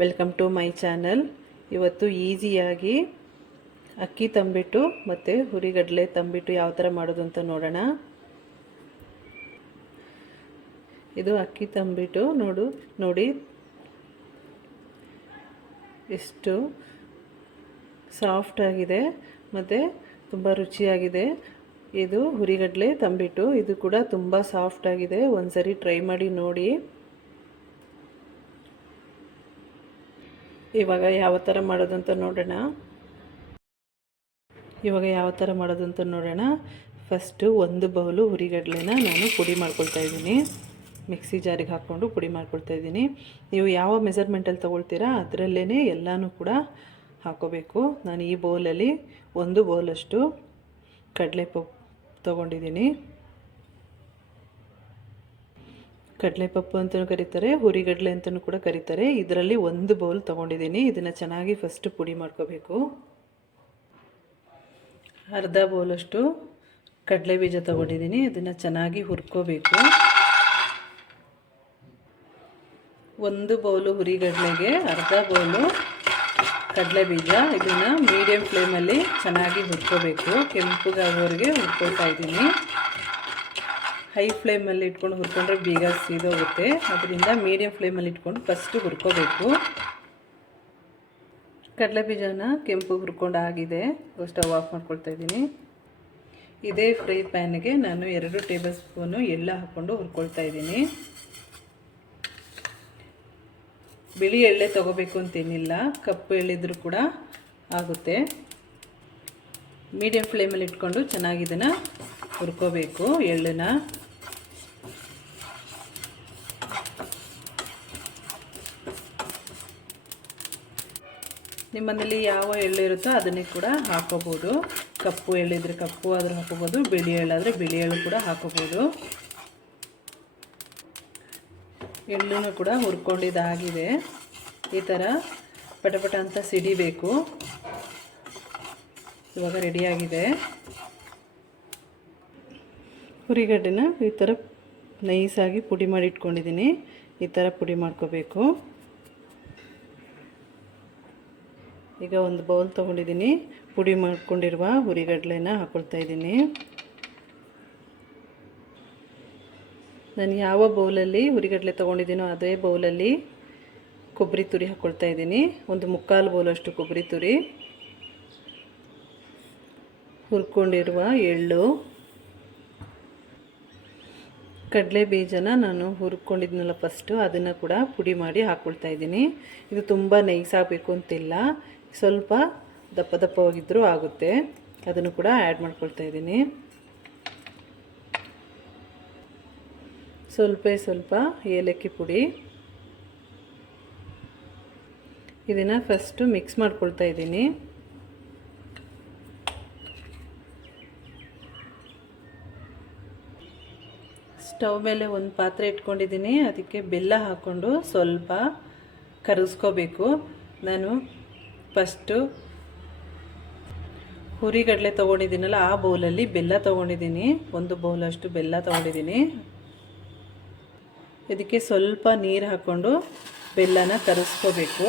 Welcome to my channel ಇವತ್ತು ಈಸಿಯಾಗಿ ಅಕ್ಕಿ ತಂಬಿಟ್ಟು ಮತ್ತು ಹುರಿಗಡಲೆ ತಂಬಿಟ್ಟು ಯಾವ ಥರ ಮಾಡೋದು ಅಂತ ನೋಡೋಣ. ಇದು ಅಕ್ಕಿ ತಂಬಿಟ್ಟು ನೋಡು, ನೋಡಿ. ಎಷ್ಟು ಸಾಫ್ಟಾಗಿದೆ ಮತ್ತು ತುಂಬ ರುಚಿಯಾಗಿದೆ. ಇದು ಹುರಿಗಡಲೆ ತಂಬಿಟ್ಟು ಇದು ಕೂಡ ತುಂಬ ಸಾಫ್ಟಾಗಿದೆ ಒಂದು ಸರಿ ಟ್ರೈ ಮಾಡಿ ನೋಡಿ. ಇವಾಗ ಯಾವ ಥರ ಮಾಡೋದು ಅಂತ ನೋಡೋಣ. ಇವಾಗ ಯಾವ ಥರ ಮಾಡೋದು ಅಂತ ನೋಡೋಣ. ಫಸ್ಟು ಒಂದು ಬೌಲು ಹುರಿಗಡಲೆನ ನಾನು ಪುಡಿ ಮಾಡ್ಕೊಳ್ತಾ ಇದ್ದೀನಿ. ಮಿಕ್ಸಿ ಜಾರಿಗೆ ಹಾಕ್ಕೊಂಡು ಪುಡಿ ಮಾಡ್ಕೊಳ್ತಾ ಇದ್ದೀನಿ. ನೀವು ಯಾವ ಮೆಸರ್ಮೆಂಟಲ್ಲಿ ತೊಗೊಳ್ತೀರಾ ಅದರಲ್ಲೇ ಎಲ್ಲನೂ ಕೂಡ ಹಾಕೋಬೇಕು. ನಾನು ಈ ಬೌಲಲ್ಲಿ ಒಂದು ಬೌಲಷ್ಟು ಕಡಲೆಪಪ್ಪು ತೊಗೊಂಡಿದ್ದೀನಿ. ಕಡಲೆಪಪ್ಪು ಅಂತಲೂ ಕರೀತಾರೆ, ಹುರಿಗಡಲೆ ಅಂತಲೂ ಕೂಡ ಕರೀತಾರೆ. ಇದರಲ್ಲಿ ಒಂದು ಬೌಲ್ ತೊಗೊಂಡಿದ್ದೀನಿ. ಇದನ್ನು ಚೆನ್ನಾಗಿ ಫಸ್ಟ್ ಪುಡಿ ಮಾಡ್ಕೋಬೇಕು. ಅರ್ಧ ಬೌಲಷ್ಟು ಕಡಲೆ ಬೀಜ ತೊಗೊಂಡಿದ್ದೀನಿ. ಇದನ್ನು ಚೆನ್ನಾಗಿ ಹುರ್ಕೋಬೇಕು. ಒಂದು ಬೌಲು ಹುರಿಗಡಲೆಗೆ, ಅರ್ಧ ಬೌಲು ಕಡಲೆ ಬೀಜ. ಇದನ್ನು ಮೀಡಿಯಮ್ ಫ್ಲೇಮಲ್ಲಿ ಚೆನ್ನಾಗಿ ಹುರ್ಕೋಬೇಕು. ಕೆಂಪುಗಾಗೋರಿಗೆ ಹುರ್ಕೊಳ್ತಾ ಇದ್ದೀನಿ. ಹೈ ಫ್ಲೇಮಲ್ಲಿ ಇಟ್ಕೊಂಡು ಹುರ್ಕೊಂಡ್ರೆ ಬೇಗ ಸೀದೋಗುತ್ತೆ. ಅದರಿಂದ ಮೀಡಿಯಮ್ ಫ್ಲೇಮಲ್ಲಿ ಇಟ್ಕೊಂಡು ಫಸ್ಟು ಹುರ್ಕೋಬೇಕು. ಕಡಲೆ ಬೀಜನ ಕೆಂಪು ಹುರ್ಕೊಂಡು ಆಗಿದೆ ಸ್ಟವ್ ಆಫ್ ಮಾಡ್ಕೊಳ್ತಾ ಇದ್ದೀನಿ. ಇದೇ ಫ್ರೈ ಪ್ಯಾನ್ಗೆ ನಾನು ಎರಡು ಟೇಬಲ್ ಸ್ಪೂನು ಎಳ್ಳು ಹಾಕ್ಕೊಂಡು ಹುರ್ಕೊಳ್ತಾ ಇದ್ದೀನಿ. ಬಿಳಿ ಎಳ್ಳೆ ತೊಗೋಬೇಕು ಅಂತೇನಿಲ್ಲ ಕಪ್ಪು ಎಳ್ಳಿದ್ರೂ ಕೂಡ ಆಗುತ್ತೆ. ಮೀಡಿಯಂ ಫ್ಲೇಮಲ್ಲಿ ಇಟ್ಕೊಂಡು ಚೆನ್ನಾಗಿ ಇದನ್ನು ಹುರ್ಕೋಬೇಕು ಎಳ್ಳನ್ನ ನಿಮ್ಮನೇಲಿ ಯಾವ ಎಳ್ಳು ಇರುತ್ತೋ ಅದನ್ನೇ ಕೂಡ ಹಾಕೋಬೋದು. ಕಪ್ಪು ಎಳ್ಳಿದ್ರೆ ಕಪ್ಪು, ಆದರೂ ಹಾಕೋಬೋದು. ಬಿಳಿ ಎಳ್ಳಾದರೆ ಬಿಳಿ ಎಳ್ಳು ಕೂಡ ಹಾಕೋಬೋದು. ಎಳ್ಳು ಕೂಡ ಹುರ್ಕೊಂಡಿದ್ದಾಗಿದೆ. ಈ ಥರ ಪಟಪಟ ಅಂತ ಸಿಡಿಬೇಕು. ಇವಾಗ ರೆಡಿಯಾಗಿದೆ ಹುರಿಗಡ್ಡೆನ ಈ ಥರ ನೈಸಾಗಿ ಪುಡಿ ಮಾಡಿ ಇಟ್ಕೊಂಡಿದ್ದೀನಿ. ಈ ಥರ ಪುಡಿ ಮಾಡ್ಕೋಬೇಕು. ಈಗ ಒಂದು ಬೌಲ್ ತೊಗೊಂಡಿದ್ದೀನಿ. ಪುಡಿ ಮಾಡ್ಕೊಂಡಿರುವ ಹುರಿಗಡಲೆನ ಹಾಕ್ಕೊಳ್ತಾ ಇದ್ದೀನಿ. ನಾನು ಯಾವ ಬೌಲಲ್ಲಿ ಹುರಿಗಡಲೆ ತೊಗೊಂಡಿದ್ದೀನೋ ಅದೇ ಬೌಲಲ್ಲಿ ಕೊಬ್ಬರಿ ತುರಿ ಹಾಕ್ಕೊಳ್ತಾ ಇದ್ದೀನಿ. ಒಂದು ಮುಕ್ಕಾಲು ಬೌಲಷ್ಟು ಕೊಬ್ಬರಿ ತುರಿ. ಹುರ್ಕೊಂಡಿರುವ ಎಳ್ಳು. ಕಡಲೆ ಬೀಜನ ನಾನು ಹುರ್ಕೊಂಡಿದ್ನಲ್ಲ ಫಸ್ಟು ಅದನ್ನು ಕೂಡ ಪುಡಿ ಮಾಡಿ ಹಾಕ್ಕೊಳ್ತಾ ಇದ್ದೀನಿ. ಇದು ತುಂಬ ನೈಸಾಗಬೇಕು ಅಂತಿಲ್ಲ. ಸ್ವಲ್ಪ ದಪ್ಪ ದಪ್ಪವಾಗಿದ್ದರೂ ಆಗುತ್ತೆ. ಅದನ್ನು ಕೂಡ ಆ್ಯಡ್ ಮಾಡ್ಕೊಳ್ತಾ ಇದ್ದೀನಿ. ಸ್ವಲ್ಪ ಸ್ವಲ್ಪ ಏಲಕ್ಕಿ ಪುಡಿ. ಇದನ್ನು ಫಸ್ಟು ಮಿಕ್ಸ್ ಮಾಡ್ಕೊಳ್ತಾ ಇದ್ದೀನಿ. ಸ್ಟವ್ ಮೇಲೆ ಒಂದು ಪಾತ್ರೆ ಇಟ್ಕೊಂಡಿದ್ದೀನಿ. ಅದಕ್ಕೆ ಬೆಲ್ಲ ಹಾಕ್ಕೊಂಡು ಸ್ವಲ್ಪ ಕರಗಿಸ್ಕೋಬೇಕು ನಾನು ಫಸ್ಟು ಹುರಿಗಡಲೆ ತೊಗೊಂಡಿದ್ದೀನಲ್ಲ ಆ ಬೌಲಲ್ಲಿ ಬೆಲ್ಲ ತೊಗೊಂಡಿದ್ದೀನಿ. ಒಂದು ಬೌಲಷ್ಟು ಬೆಲ್ಲ ತೊಗೊಂಡಿದ್ದೀನಿ. ಇದಕ್ಕೆ ಸ್ವಲ್ಪ ನೀರು ಹಾಕ್ಕೊಂಡು ಬೆಲ್ಲನ ಕರಗಿಸ್ಕೋಬೇಕು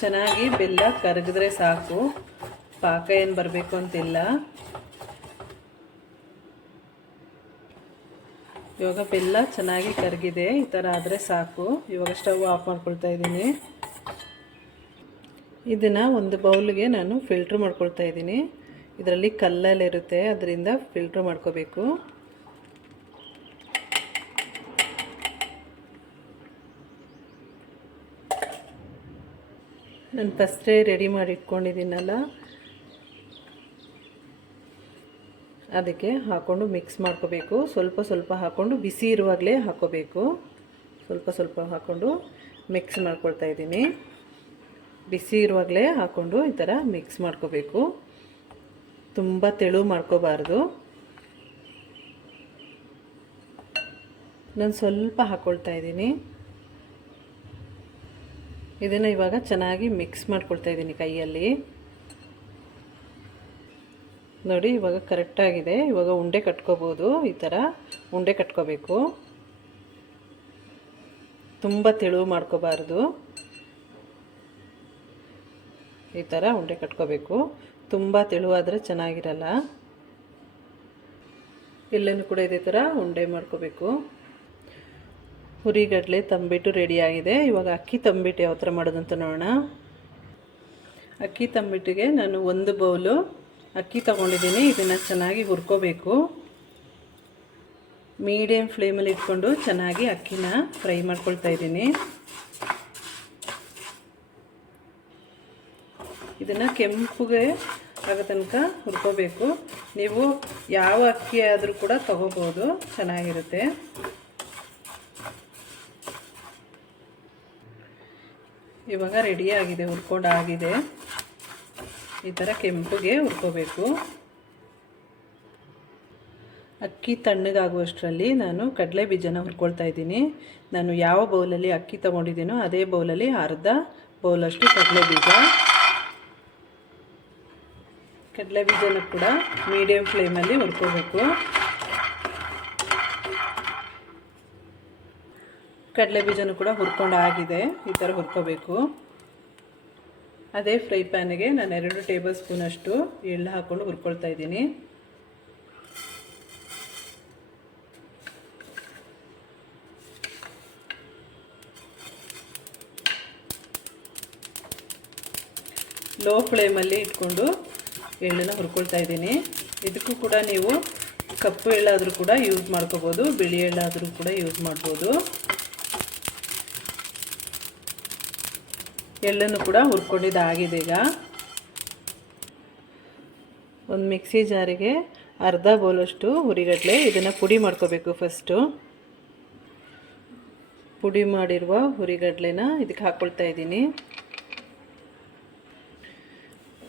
ಚೆನ್ನಾಗಿ ಬೆಲ್ಲ ಕರಗಿದ್ರೆ ಸಾಕು. ಪಾಕ ಏನು ಬರಬೇಕು ಅಂತಿಲ್ಲ. ಇವಾಗ ಬೆಲ್ಲ ಚೆನ್ನಾಗಿ ಕರಗಿದೆ. ಈ ಥರ ಆದರೆ ಸಾಕು. ಇವಾಗ ಸ್ಟವ್ ಆಫ್ ಮಾಡ್ಕೊಳ್ತಾ ಇದ್ದೀನಿ. ಇದನ್ನು ಒಂದು ಬೌಲ್ಗೆ ನಾನು ಫಿಲ್ಟ್ರ್ ಮಾಡ್ಕೊಳ್ತಾ ಇದ್ದೀನಿ. ಇದರಲ್ಲಿ ಕಲ್ಲಲ್ಲಿರುತ್ತೆ, ಅದರಿಂದ ಫಿಲ್ಟ್ರ್ ಮಾಡ್ಕೋಬೇಕು. ನಾನು ಫಸ್ಟೇ ರೆಡಿ ಮಾಡಿ ಇಟ್ಕೊಂಡಿದ್ದೀನಲ್ಲ ಅದಕ್ಕೆ ಹಾಕ್ಕೊಂಡು ಮಿಕ್ಸ್ ಮಾಡ್ಕೋಬೇಕು. ಸ್ವಲ್ಪ ಸ್ವಲ್ಪ ಹಾಕ್ಕೊಂಡು ಬಿಸಿ ಇರುವಾಗಲೇ ಹಾಕ್ಕೋಬೇಕು ಸ್ವಲ್ಪ ಸ್ವಲ್ಪ ಹಾಕ್ಕೊಂಡು ಮಿಕ್ಸ್ ಮಾಡ್ಕೊಳ್ತಾ ಇದ್ದೀನಿ. ಬಿಸಿ ಇರುವಾಗಲೇ ಹಾಕ್ಕೊಂಡು ಈ ಥರ ಮಿಕ್ಸ್ ಮಾಡ್ಕೋಬೇಕು. ತುಂಬ ತೆಳು ಮಾಡ್ಕೋಬಾರ್ದು. ನಾನು ಸ್ವಲ್ಪ ಹಾಕ್ಕೊಳ್ತಾ ಇದ್ದೀನಿ. ಇದನ್ನು ಇವಾಗ ಚೆನ್ನಾಗಿ ಮಿಕ್ಸ್ ಮಾಡ್ಕೊಳ್ತಾ ಇದ್ದೀನಿ ಕೈಯಲ್ಲಿ. ನೋಡಿ, ಇವಾಗ ಕರೆಕ್ಟಾಗಿದೆ ಇವಾಗ ಉಂಡೆ ಕಟ್ಕೋಬೋದು. ಈ ಥರ ಉಂಡೆ ಕಟ್ಕೋಬೇಕು. ತುಂಬ ತೆಳು ಮಾಡ್ಕೋಬಾರ್ದು. ಈ ಥರ ಉಂಡೆ ಕಟ್ಕೋಬೇಕು. ತುಂಬ ತೆಳುವಾದರೆ ಚೆನ್ನಾಗಿರಲ್ಲ. ಎಲ್ಲನೂ ಕೂಡ ಇದೇ ಥರ ಉಂಡೆ ಮಾಡ್ಕೋಬೇಕು. ಹುರಿಗಡಲೆ ತಂಬಿಟ್ಟು ರೆಡಿಯಾಗಿದೆ ಇವಾಗ ಅಕ್ಕಿ ತಂಬಿಟ್ಟು ಯಾವ ಥರ ಮಾಡೋದಂತ ನೋಡೋಣ. ಅಕ್ಕಿ ತಂಬಿಟ್ಟಿಗೆ ನಾನು ಒಂದು ಬೌಲು ಅಕ್ಕಿ ತಗೊಂಡಿದ್ದೀನಿ. ಇದನ್ನು ಚೆನ್ನಾಗಿ ಹುರ್ಕೋಬೇಕು. ಮೀಡಿಯಮ್ ಫ್ಲೇಮಲ್ಲಿ ಇಟ್ಕೊಂಡು ಚೆನ್ನಾಗಿ ಅಕ್ಕಿನ ಫ್ರೈ ಮಾಡ್ಕೊಳ್ತಾ ಇದ್ದೀನಿ. ಇದನ್ನು ಕೆಂಪುಗೆ ಆಗೋ ತನಕ ಹುರ್ಕೋಬೇಕು. ನೀವು ಯಾವ ಅಕ್ಕಿ ಆದರೂ ಕೂಡ ತಗೋಬೋದು, ಚೆನ್ನಾಗಿರುತ್ತೆ. ಇವಾಗ ರೆಡಿಯಾಗಿದೆ ಹುರ್ಕೊಂಡಾಗಿದೆ ಈ ಥರ ಕೆಂಪುಗೆ ಹುರ್ಕೋಬೇಕು. ಅಕ್ಕಿ ತಣ್ಣಗಾಗುವಷ್ಟರಲ್ಲಿ ನಾನು ಕಡಲೆ ಬೀಜನ ಹುರ್ಕೊಳ್ತಾ ಇದ್ದೀನಿ. ನಾನು ಯಾವ ಬೌಲಲ್ಲಿ ಅಕ್ಕಿ ತೊಗೊಂಡಿದ್ದೀನೋ ಅದೇ ಬೌಲಲ್ಲಿ ಅರ್ಧ ಬೌಲಷ್ಟು ಕಡಲೆ ಬೀಜ. ಕಡಲೆ ಬೀಜನ ಕೂಡ ಮೀಡಿಯಂ ಫ್ಲೇಮಲ್ಲಿ ಹುರ್ಕೋಬೇಕು. ಕಡಲೆ ಬೀಜನೂ ಕೂಡ ಹುರ್ಕೊಂಡು ಆಗಿದೆ, ಈ ಥರ ಹುರ್ಕೋಬೇಕು. ಅದೇ ಫ್ರೈ ಪ್ಯಾನಿಗೆ ನಾನು ಎರಡು ಟೇಬಲ್ ಸ್ಪೂನಷ್ಟು ಎಳ್ಳು ಹಾಕ್ಕೊಂಡು ಹುರ್ಕೊಳ್ತಾ ಇದ್ದೀನಿ. ಲೋ ಫ್ಲೇಮಲ್ಲಿ ಇಟ್ಕೊಂಡು ಎಳ್ಳನ್ನು ಹುರ್ಕೊಳ್ತಾ ಇದ್ದೀನಿ. ಇದಕ್ಕೂ ಕೂಡ ನೀವು ಕಪ್ಪು ಎಳ್ಳಾದರೂ ಕೂಡ ಯೂಸ್ ಮಾಡ್ಕೋಬೋದು, ಬಿಳಿ ಎಳ್ಳಾದರೂ ಕೂಡ ಯೂಸ್ ಮಾಡ್ಬೋದು. ಎಳ್ಳನ್ನು ಕೂಡ ಹುರ್ಕೊಂಡಿದ್ದಾಗಿದೆ ಈಗ. ಒಂದು ಮಿಕ್ಸಿ ಜಾರಿಗೆ ಅರ್ಧ ಬೌಲಷ್ಟು ಹುರಿಗಡಲೆ, ಇದನ್ನು ಪುಡಿ ಮಾಡ್ಕೋಬೇಕು ಫಸ್ಟು ಪುಡಿ ಮಾಡಿರುವ ಹುರಿಗಡಲೆನ ಇದಕ್ಕೆ ಹಾಕ್ಕೊಳ್ತಾ ಇದ್ದೀನಿ.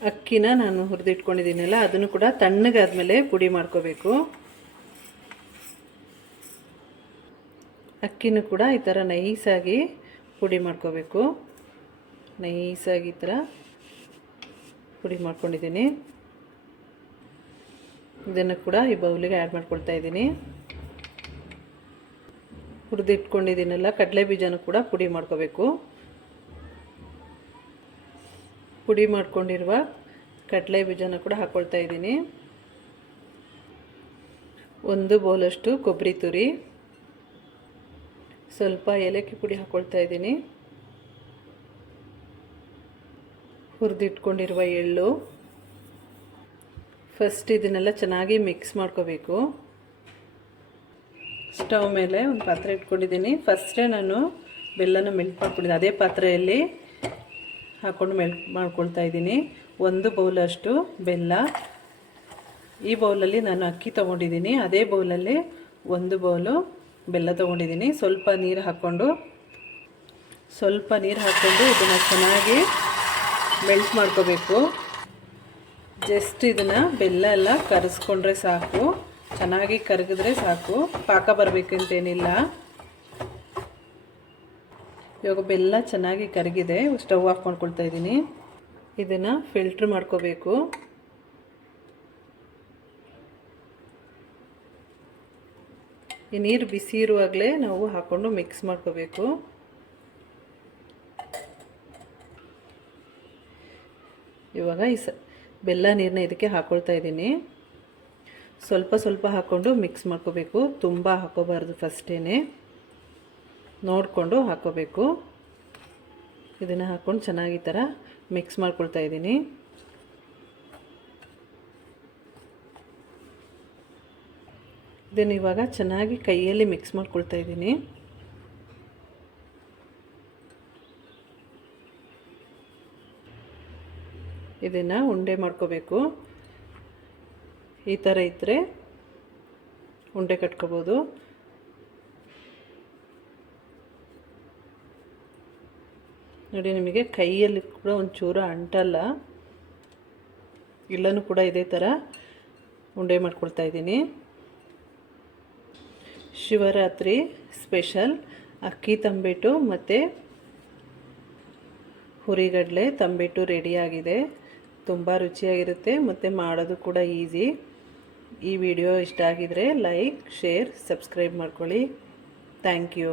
ಅಕ್ಕಿನ ನಾನು ಹುರಿದಿಟ್ಕೊಂಡಿದ್ದೀನಲ್ಲ, ಅದನ್ನು ಕೂಡ ತಣ್ಣಗಾದ್ಮೇಲೆ ಪುಡಿ ಮಾಡ್ಕೋಬೇಕು. ಅಕ್ಕಿನೂ ಕೂಡ ಈ ಥರ ನೈಸಾಗಿ ಪುಡಿ ಮಾಡ್ಕೋಬೇಕು. ನೈಸಾಗಿ ಈ ಥರ ಪುಡಿ ಮಾಡ್ಕೊಂಡಿದ್ದೀನಿ. ಇದನ್ನು ಕೂಡ ಈ ಬೌಲಿಗೆ ಆ್ಯಡ್ ಮಾಡ್ಕೊಳ್ತಾ ಇದ್ದೀನಿ. ಹುರಿದಿಟ್ಕೊಂಡಿದ್ದೀನಲ್ಲ ಕಡಲೆ ಬೀಜನೂ ಕೂಡ ಪುಡಿ ಮಾಡ್ಕೋಬೇಕು. ಪುಡಿ ಮಾಡ್ಕೊಂಡಿರುವ ಕಡಲೆ ಬೀಜನ ಕೂಡ ಹಾಕ್ಕೊಳ್ತಾ ಇದ್ದೀನಿ. ಒಂದು ಬೌಲಷ್ಟು ಕೊಬ್ಬರಿ ತುರಿ, ಸ್ವಲ್ಪ ಏಲಕ್ಕಿ ಪುಡಿ ಹಾಕ್ಕೊಳ್ತಾ ಇದ್ದೀನಿ. ಹುರಿದಿಟ್ಕೊಂಡಿರುವ ಎಳ್ಳು. ಫಸ್ಟ್ ಇದನ್ನೆಲ್ಲ ಚೆನ್ನಾಗಿ ಮಿಕ್ಸ್ ಮಾಡ್ಕೋಬೇಕು. ಸ್ಟವ್ ಮೇಲೆ ಒಂದು ಪಾತ್ರೆ ಇಟ್ಕೊಂಡಿದ್ದೀನಿ. ಫಸ್ಟೇ ನಾನು ಬೆಲ್ಲನ ಮೆಲ್ಟ್ ಮಾಡ್ಕೊಂಡಿದ್ದೆ. ಅದೇ ಪಾತ್ರೆಯಲ್ಲಿ ಹಾಕ್ಕೊಂಡು ಮೆಲ್ಟ್ ಮಾಡ್ಕೊಳ್ತಾ ಇದ್ದೀನಿ. ಒಂದು ಬೌಲಷ್ಟು ಬೆಲ್ಲ. ಈ ಬೌಲಲ್ಲಿ ನಾನು ಅಕ್ಕಿ ತೊಗೊಂಡಿದ್ದೀನಿ. ಅದೇ ಬೌಲಲ್ಲಿ ಒಂದು ಬೌಲು ಬೆಲ್ಲ ತೊಗೊಂಡಿದ್ದೀನಿ. ಸ್ವಲ್ಪ ನೀರು ಹಾಕ್ಕೊಂಡು, ಸ್ವಲ್ಪ ನೀರು ಹಾಕ್ಕೊಂಡು ಇದನ್ನು ಚೆನ್ನಾಗಿ ಮೆಲ್ಟ್ ಮಾಡ್ಕೋಬೇಕು. ಜಸ್ಟ್ ಇದನ್ನು ಬೆಲ್ಲ ಎಲ್ಲ ಕರೆಸ್ಕೊಂಡ್ರೆ ಸಾಕು. ಚೆನ್ನಾಗಿ ಕರಗಿದ್ರೆ ಸಾಕು. ಪಾಕ ಬರಬೇಕಂತೇನಿಲ್ಲ. ಇವಾಗ ಬೆಲ್ಲ ಚೆನ್ನಾಗಿ ಕರಗಿದೆ. ಸ್ಟವ್ ಆಫ್ ಮಾಡ್ಕೊಳ್ತಾ ಇದ್ದೀನಿ. ಇದನ್ನು ಫಿಲ್ಟ್ರ್ ಮಾಡ್ಕೋಬೇಕು. ಈ ನೀರು ಬಿಸಿ ಇರುವಾಗಲೇ ನಾವು ಹಾಕ್ಕೊಂಡು ಮಿಕ್ಸ್ ಮಾಡ್ಕೋಬೇಕು. ಇವಾಗ ಈ ಸ, ಬೆಲ್ಲ ನೀರನ್ನ ಇದಕ್ಕೆ ಹಾಕ್ಕೊಳ್ತಾ ಇದ್ದೀನಿ. ಸ್ವಲ್ಪ ಸ್ವಲ್ಪ ಹಾಕ್ಕೊಂಡು ಮಿಕ್ಸ್ ಮಾಡ್ಕೋಬೇಕು. ತುಂಬ ಹಾಕೋಬಾರ್ದು ಫಸ್ಟೇ ನೋಡಿಕೊಂಡು ಹಾಕ್ಕೋಬೇಕು ಇದನ್ನು ಹಾಕ್ಕೊಂಡು ಚೆನ್ನಾಗಿ ಥರ ಮಿಕ್ಸ್ ಮಾಡ್ಕೊಳ್ತಾ ಇದ್ದೀನಿ. ಇದನ್ನು ಇವಾಗ ಚೆನ್ನಾಗಿ ಕೈಯಲ್ಲಿ ಮಿಕ್ಸ್ ಮಾಡ್ಕೊಳ್ತಾ ಇದ್ದೀನಿ. ಇದನ್ನು ಉಂಡೆ ಮಾಡ್ಕೋಬೇಕು. ಈ ಥರ ಇದ್ದರೆ ಉಂಡೆ ಕಟ್ಕೋಬೋದು. ನೋಡಿ, ನಿಮಗೆ ಕೈಯಲ್ಲಿ ಕೂಡ ಒಂಚೂರು ಅಂಟಲ್ಲ ಎಲ್ಲನೂ ಕೂಡ ಇದೇ ಥರ ಉಂಡೆ ಮಾಡ್ಕೊಳ್ತಾ ಇದ್ದೀನಿ. ಶಿವರಾತ್ರಿ ಸ್ಪೆಷಲ್, ಅಕ್ಕಿ ತಂಬಿಟ್ಟು ಮತ್ತು ಹುರಿಗಡಲೆ ತಂಬಿಟ್ಟು ರೆಡಿಯಾಗಿದೆ ತುಂಬ ರುಚಿಯಾಗಿರುತ್ತೆ ಮತ್ತು ಮಾಡೋದು ಕೂಡ ಈಸಿ ಈ ವಿಡಿಯೋ ಇಷ್ಟ ಆಗಿದರೆ ಲೈಕ್ ಶೇರ್ ಸಬ್ಸ್ಕ್ರೈಬ್ ಮಾಡ್ಕೊಳ್ಳಿ. Thank you